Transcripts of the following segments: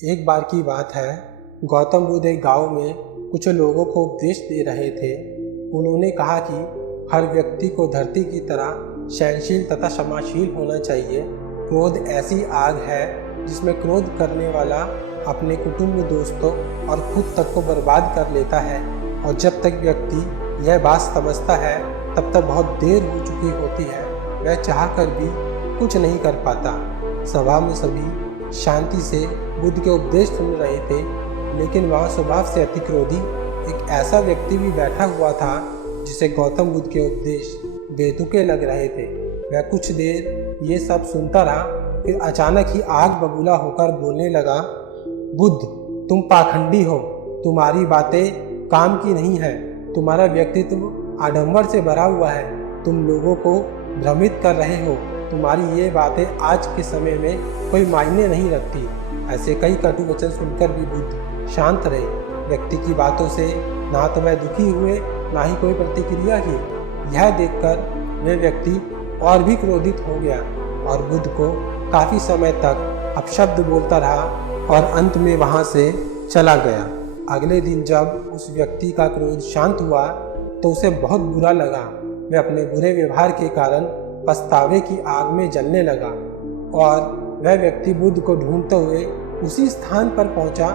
एक बार की बात है, गौतम बुद्ध एक गांव में कुछ लोगों को उपदेश दे रहे थे। उन्होंने कहा कि हर व्यक्ति को धरती की तरह सहनशील तथा क्षमाशील होना चाहिए। क्रोध ऐसी आग है जिसमें क्रोध करने वाला अपने कुटुंब, दोस्तों और खुद तक को बर्बाद कर लेता है, और जब तक व्यक्ति यह बात समझता है तब तक बहुत देर हो चुकी होती है। वह चाहकर भी कुछ नहीं कर पाता। सभा में सभी शांति से बुद्ध के उपदेश सुन रहे थे, लेकिन वहाँ स्वभाव से अति क्रोधी एक ऐसा व्यक्ति भी बैठा हुआ था जिसे गौतम बुद्ध के उपदेश बेतुके लग रहे थे। वह कुछ देर ये सब सुनता रहा, फिर अचानक ही आग बबूला होकर बोलने लगा, बुद्ध, तुम पाखंडी हो, तुम्हारी बातें काम की नहीं है, तुम्हारा व्यक्तित्व आडंबर से भरा हुआ है, तुम लोगों को भ्रमित कर रहे हो, तुम्हारी ये बातें आज के समय में कोई मायने नहीं रखती। ऐसे कई कटु वचन सुनकर भी बुद्ध शांत रहे। व्यक्ति की बातों से ना तो वह दुखी हुए, ना ही कोई प्रतिक्रिया की। यह देखकर वह व्यक्ति और भी क्रोधित हो गया और बुद्ध को काफ़ी समय तक अपशब्द बोलता रहा और अंत में वहाँ से चला गया। अगले दिन जब उस व्यक्ति का क्रोध शांत हुआ तो उसे बहुत बुरा लगा। वह अपने बुरे व्यवहार के कारण पछतावे की आग में जलने लगा और वह व्यक्ति बुद्ध को ढूंढते हुए उसी स्थान पर पहुंचा,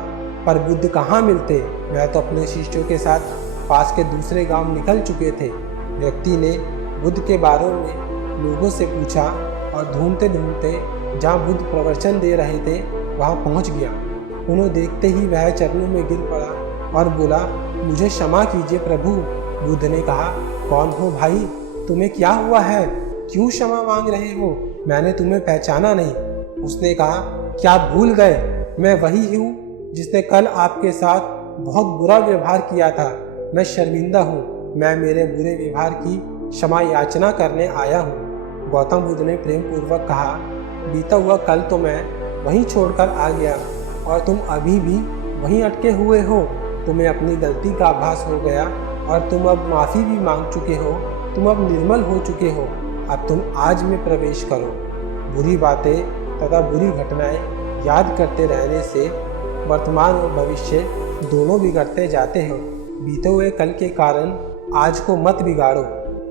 पर बुद्ध कहाँ मिलते। वह तो अपने शिष्यों के साथ पास के दूसरे गांव निकल चुके थे। व्यक्ति ने बुद्ध के बारे में लोगों से पूछा और ढूंढते ढूंढते जहाँ बुद्ध प्रवचन दे रहे थे वहाँ पहुँच गया। उन्हें देखते ही वह चरणों में गिर पड़ा और बोला, मुझे क्षमा कीजिए प्रभु। बुद्ध ने कहा, कौन हो भाई, तुम्हें क्या हुआ है, क्यों क्षमा मांग रहे हो, मैंने तुम्हें पहचाना नहीं। उसने कहा, क्या भूल गए, मैं वही हूँ जिसने कल आपके साथ बहुत बुरा व्यवहार किया था। मैं शर्मिंदा हूँ, मैं मेरे बुरे व्यवहार की क्षमा याचना करने आया हूँ। गौतम बुद्ध ने प्रेम पूर्वक कहा, बीता हुआ कल तो मैं वहीं छोड़कर आ गया और तुम अभी भी वहीं अटके हुए हो। तुम्हें अपनी गलती का आभास हो गया और तुम अब माफ़ी भी मांग चुके हो, तुम अब निर्मल हो चुके हो। अब तुम आज में प्रवेश करो। बुरी बातें तथा बुरी घटनाएं याद करते रहने से वर्तमान और भविष्य दोनों बिगड़ते जाते हैं। बीते हुए कल के कारण आज को मत बिगाड़ो।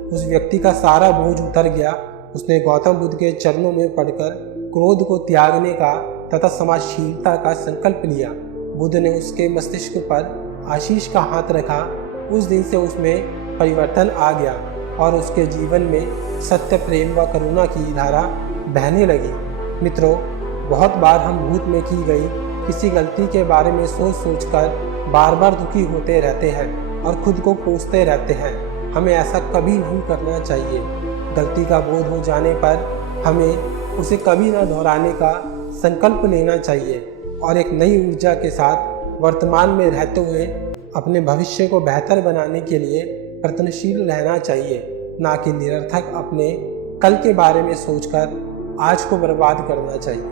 उस व्यक्ति का सारा बोझ उतर गया। उसने गौतम बुद्ध के चरणों में पड़कर क्रोध को त्यागने का तथा समाजशीलता का संकल्प लिया। बुद्ध ने उसके मस्तिष्क पर आशीष का हाथ रखा। उस दिन से उसमें परिवर्तन आ गया और उसके जीवन में सत्य, प्रेम व करुणा की धारा बहने लगी। मित्रों, बहुत बार हम भूत में की गई किसी गलती के बारे में सोच सोचकर बार बार दुखी होते रहते हैं और खुद को कोसते रहते हैं। हमें ऐसा कभी नहीं करना चाहिए। गलती का बोध हो जाने पर हमें उसे कभी न दोहराने का संकल्प लेना चाहिए और एक नई ऊर्जा के साथ वर्तमान में रहते हुए अपने भविष्य को बेहतर बनाने के लिए प्रयत्नशील रहना चाहिए, ना कि निरर्थक अपने कल के बारे में सोचकर आज को बर्बाद करना चाहिए।